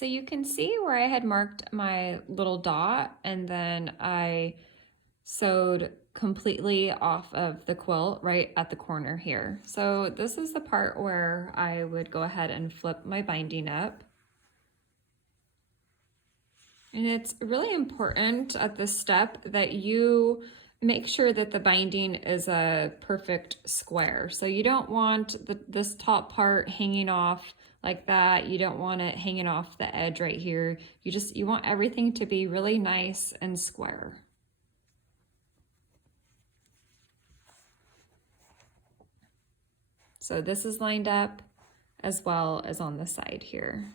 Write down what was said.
So you can see where I had marked my little dot and then I sewed completely off of the quilt right at the corner here. So this is the part where I would go ahead and flip my binding up. And it's really important at this step that you make sure that the binding is a perfect square. So you don't want this top part hanging off like that. You don't want it hanging off the edge right here. You want everything to be really nice and square. So this is lined up as well as on the side here.